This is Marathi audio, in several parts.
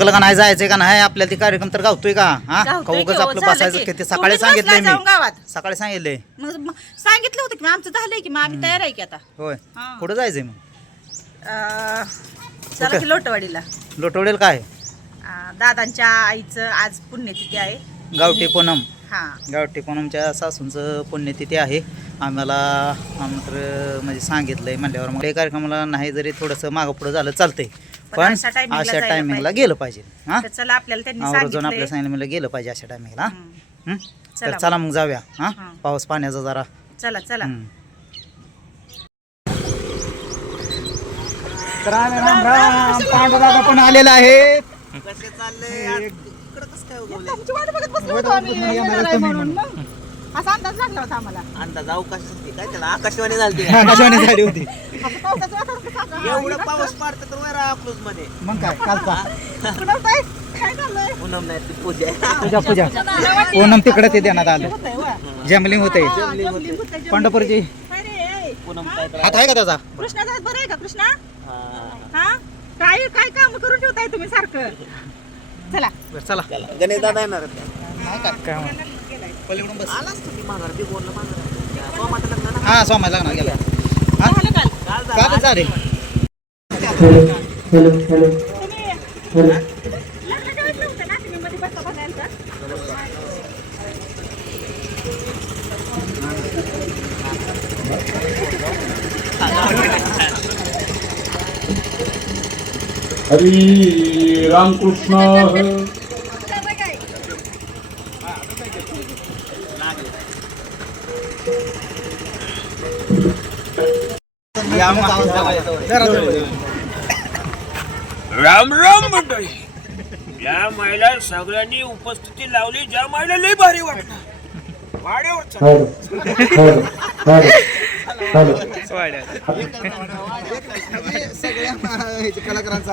का नाही जायचंय का नाही आपल्याला ते कार्यक्रम तर गावतोय का? हा? का उगाच हो, आपलं बसायचं की. की ते सकाळी सांगितलंय. मी. सकाळी सांगितलंय. मग सांगितलं होतं की आमचं झालंय की मग आम्ही तयार आहे की आता. होय. हा. कुठं जायचंय मग? चला? की लोटवाडीला. लोटवडेल काय? दादांच्या आईचं आज पुण्यतिथी आहे. गावठी पूनम. हा. गावठी पूनमच्या सासूंचं पुण्यतिथी आहे. आम्हाला आमंत्र म्हणजे सांगितलंय म्हणल्यावर मग कार्यक्रमाला नाही जरी थोडंसं मागं पुढं झालं चालतंय. पण अशा टायमिंगला. गेलं पाहिजे. हा? तर चला आपल्याला त्यांनी आवर्जून आपल्या सांगितलं गेलं पाहिजे अशा टायमिंगला. हं? तर चला चला मग. जाऊया. हा. पाऊस पाण्याचा जरा. चला चला. तर आम्ही राम राम. पांडुदादा पण आलेला आहे. तुमची वाट बघत बसलो होतो आम्ही. येणार आहे म्हणून. मग असा अंदाज लागला होता आम्हाला. अंदाज अवकाश काय त्याला? आकाशवाणी झालती आकाशवाणी झाली होती. एवढं पाऊस पडतं तर वैरा अकलूजमध्ये मग काय कालचा पूनम नाही ती पूजा आहे. पूजा पूजा. पूनम तिकडे ते देण्यात आलं. जमलिंग होते. हा. पंढरपूरची? पूनम काय हात आहे का त्याचा? कृष्णाचा हात बरं आहे का कृष्णा? हा. हा? काय काय काम करून ठेवताय तुम्ही सारखं? चला. बरं, चला. गणेश दादा येणार आहेत. नाही का? काय म्हणत? पलीकडून बस. आलाच तुम्ही माघार बी बोललं माघार. सोमाचं लग्न ना हा सोमाय लागणार गेला हा? झालं काल काल? का चालेल? Hello hello hello Hari Ramkrishna Ram Ram मंडळी या महिला सगळ्यांनी उपस्थिती लावली ज्या महिला लई भारी वाटलं वाड्यावर कलाकारांचा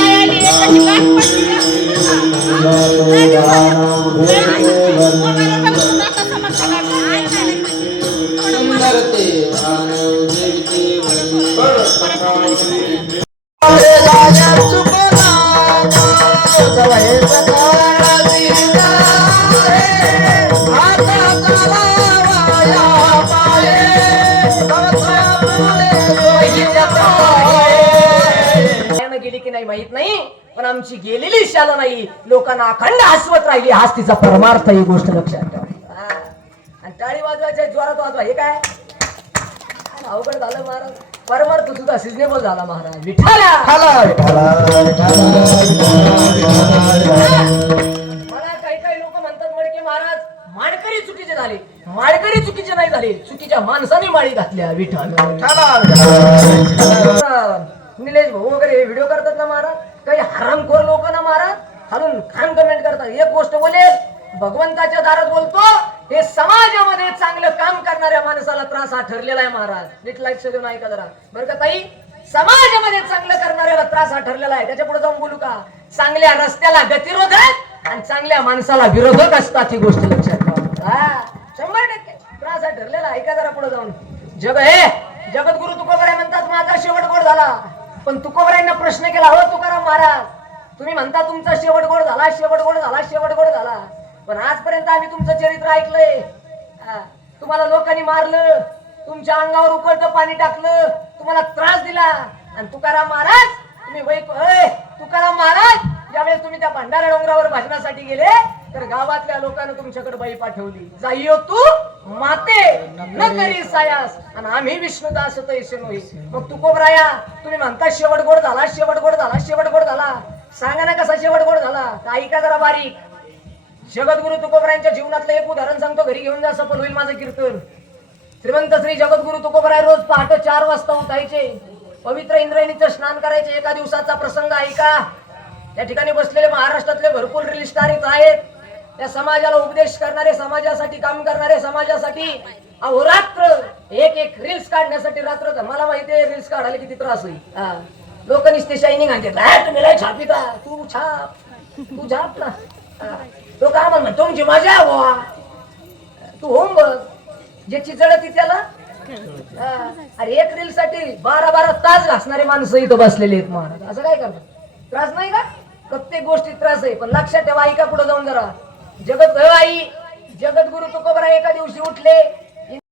गेली की नाही माहीत नाही पण आमची गेलेली शाला नाही. लोकांना अखंड हसवत राहिली हाच तिचा परमार्थ ही गोष्ट लक्षात ठेवा. आणि टाळी वाजवायच्या जोरात वाजवा हे काय? अवघड झालं महाराज? परमार्थ सुद्धा सिजनेबल झाला महाराज. विठाला मला काही काही लोक म्हणतात म्हणे की महाराज माडकरी चुकीचे झाले. माडकरी चुकीचे नाही झाले. चुकीच्या माणसाने माळी घातल्या विठाल निलेश भाऊ वगैरे हे व्हिडिओ करतात ना महाराज? काही हरामखोर लोक ना महाराज? खालून खान कमेंट करतात. एक गोष्ट बोले भगवंताच्या दारात बोलतो हे समाजामध्ये चांगलं काम करणाऱ्या माणसाला त्रास हा ठरलेला आहे महाराज. नीट लाइट सगळं ऐका जरा. बरं का ताई? समाजामध्ये चांगलं करणाऱ्याला त्रास हा ठरलेला आहे. त्याच्या पुढे जाऊन बोलू का? चांगल्या रस्त्याला गतिरोधक आणि चांगल्या माणसाला विरोधक असतात ही गोष्ट लक्षात ठेवा. हा, शंभर टक्के. त्रास हा ठरलेला आहे. ऐका जरा पुढे जाऊन. जग हे जगद्गुरु तुकोबराय म्हणतात माझा शेवट गोड झाला. पण तुकोबरायांना प्रश्न केला हो तुकाराम महाराज तुम्ही म्हणता तुमचा शेवट गोड झाला शेवट गोड झाला शेवट गोड झाला. पण आजपर्यंत आम्ही तुमचं चरित्र ऐकलंय. तुम्हाला लोकांनी मारलं तुमच्या अंगावर उकळतं पाणी टाकलं तुम्हाला त्रास दिला. आणि तुकाराम महाराज तुम्ही वैक तुकाराम महाराज ज्यावेळेस तुम्ही त्या भंडारा डोंगरावर भाषणासाठी गेले तर गावातल्या लोकांना तुमच्याकडे बाई पाठवली. जाईयो हो तू. माते न करी सायास. आणि आम्ही विष्णुदास तैसे नोई मग तुकोबराया तुम्ही म्हणता शेवट गोड झाला शेवट गोड झाला शेवट गोड झाला. सांगा ना कसा शेवट गोड झाला? तर ऐका जरा बारीक. जगद्गुरु तुकोबरायांच्या जीवनातलं एक उदाहरण सांगतो घरी घेऊन जा सफल होईल माझं कीर्तन. श्रीमंत श्री जगद्गुरु तुकोबराय रोज पहाटे चार वाजता उठायचे. पवित्र इंद्रायणीचं स्नान करायचे एका दिवसाचा प्रसंग ऐका. या ठिकाणी बसलेले महाराष्ट्रातले भरपूर रिलीज स्टार आहेत. त्या समाजाला उपदेश करणारे समाजासाठी काम करणारे समाजासाठी अहोरात्र एक एक रील्स काढण्यासाठी रात्र मला माहिती आहे रील्स काढायला किती त्रास होईल. हा. लोक नुसते शायनिंग आणतात "हा, तुम्ही लय छापिता तू छाप. तू छाप ना. हा. लोक आम्हाला म्हणतो तुमची मजा बुवा. तू होम बघ. जे चिचळती त्याला हा. अरे एक रील साठी बारा बारा तास घासणारे माणसं इथं बसलेले आहेत महाराज. असं काय करतात त्रास नाही का? प्रत्येक गोष्टीत त्रास आहे. पण लक्षात ठेवा ऐका पुढे जाऊन जरा. जगत आई जगद्गुरु तुकोबरा एका दिवशी उठले.